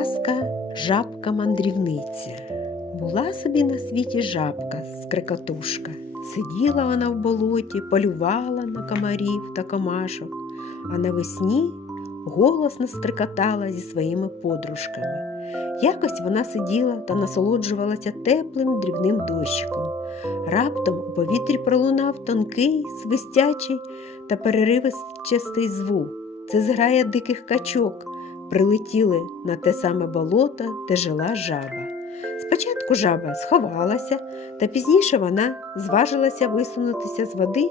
Казка жабка мандрівниця. Була собі на світі жабка скрикотушка. Сиділа вона в болоті, полювала на комарів та комашок, а навесні голосно стрикотала зі своїми подружками. Якось вона сиділа та насолоджувалася теплим дрібним дощиком. Раптом у повітрі пролунав тонкий, свистячий та переривчастий звук. Це зграя диких качок прилетіли на те саме болото, де жила жаба. Спочатку жаба сховалася, та пізніше вона зважилася висунутися з води.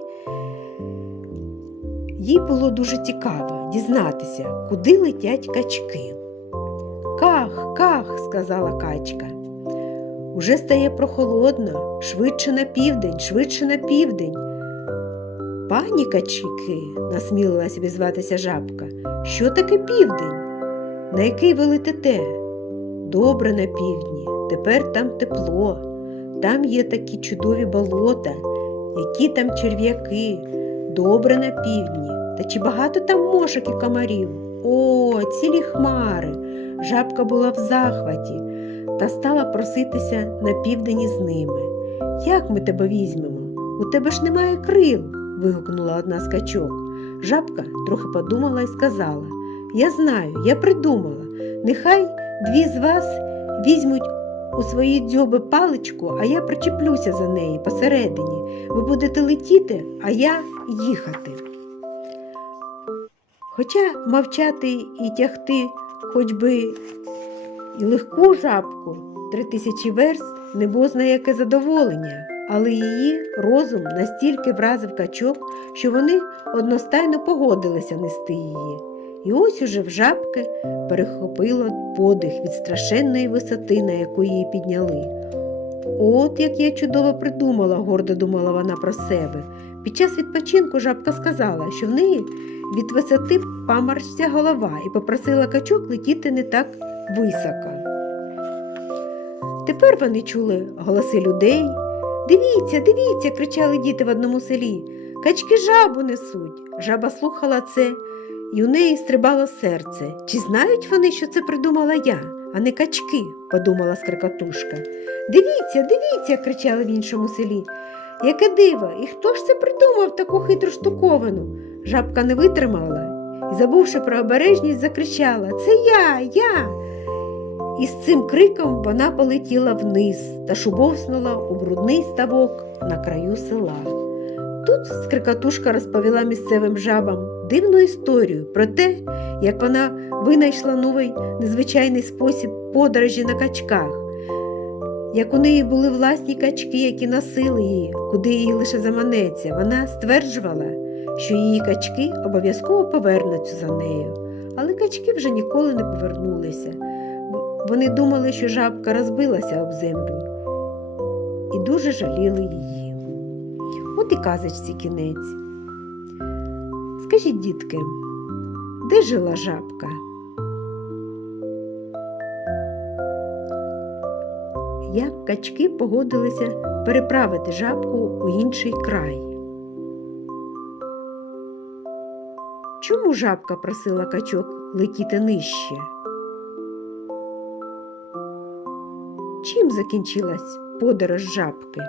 Їй було дуже цікаво дізнатися, куди летять качки. Ках, ках, сказала качка. Уже стає прохолодно, швидше на південь, швидше на південь. Пані качки, насмілилась обізватися жабка, що таке південь? На який ви летите? Добре на півдні, тепер там тепло, там є такі чудові болота, які там черв'яки, добре на півдні. Та чи багато там мошок і комарів? О, цілі хмари. Жабка була в захваті та стала проситися на південь із ними. Як ми тебе візьмемо? У тебе ж немає крил. вигукнула одна з качок. Жабка трохи подумала і сказала Я знаю, я придумала. Нехай дві з вас візьмуть у свої дзьоби паличку, а я причеплюся за неї посередині. Ви будете летіти, а я їхати. Хоча мовчати і тягти хоч би і легку жабку три тисячі верст не бозна яке задоволення, але її розум настільки вразив качок, що вони одностайно погодилися нести її. І ось уже в жабки перехопило подих від страшенної висоти, на яку її підняли. От як я чудово придумала, гордо думала вона про себе. Під час відпочинку жабка сказала, що в неї від висоти паморщиться голова і попросила качок летіти не так високо. Тепер вони чули голоси людей. Дивіться, дивіться, кричали діти в одному селі. Качки жабу несуть. Жаба слухала це, і у неї стрибало серце. Чи знають вони, що це придумала я, а не качки? подумала скрикотушка. Дивіться, дивіться, кричали в іншому селі. Яке диво, і хто ж це придумав таку хитру штуковину? Жабка не витримала і, забувши про обережність, закричала Це я, я. І з цим криком вона полетіла вниз та шубовснула у брудний ставок на краю села. Тут скрикатушка розповіла місцевим жабам дивну історію про те, як вона винайшла новий незвичайний спосіб подорожі на качках, як у неї були власні качки, які носили її, куди їй лише заманеться. Вона стверджувала, що її качки обов'язково повернуться за нею, але качки вже ніколи не повернулися. Вони думали, що жабка розбилася об землю і дуже жаліли її. От і казочці кінець. Скажіть, дітки, де жила жабка? Як качки погодилися переправити жабку у інший край? Чому жабка просила качок летіти нижче? Чим закінчилась подорож жабки?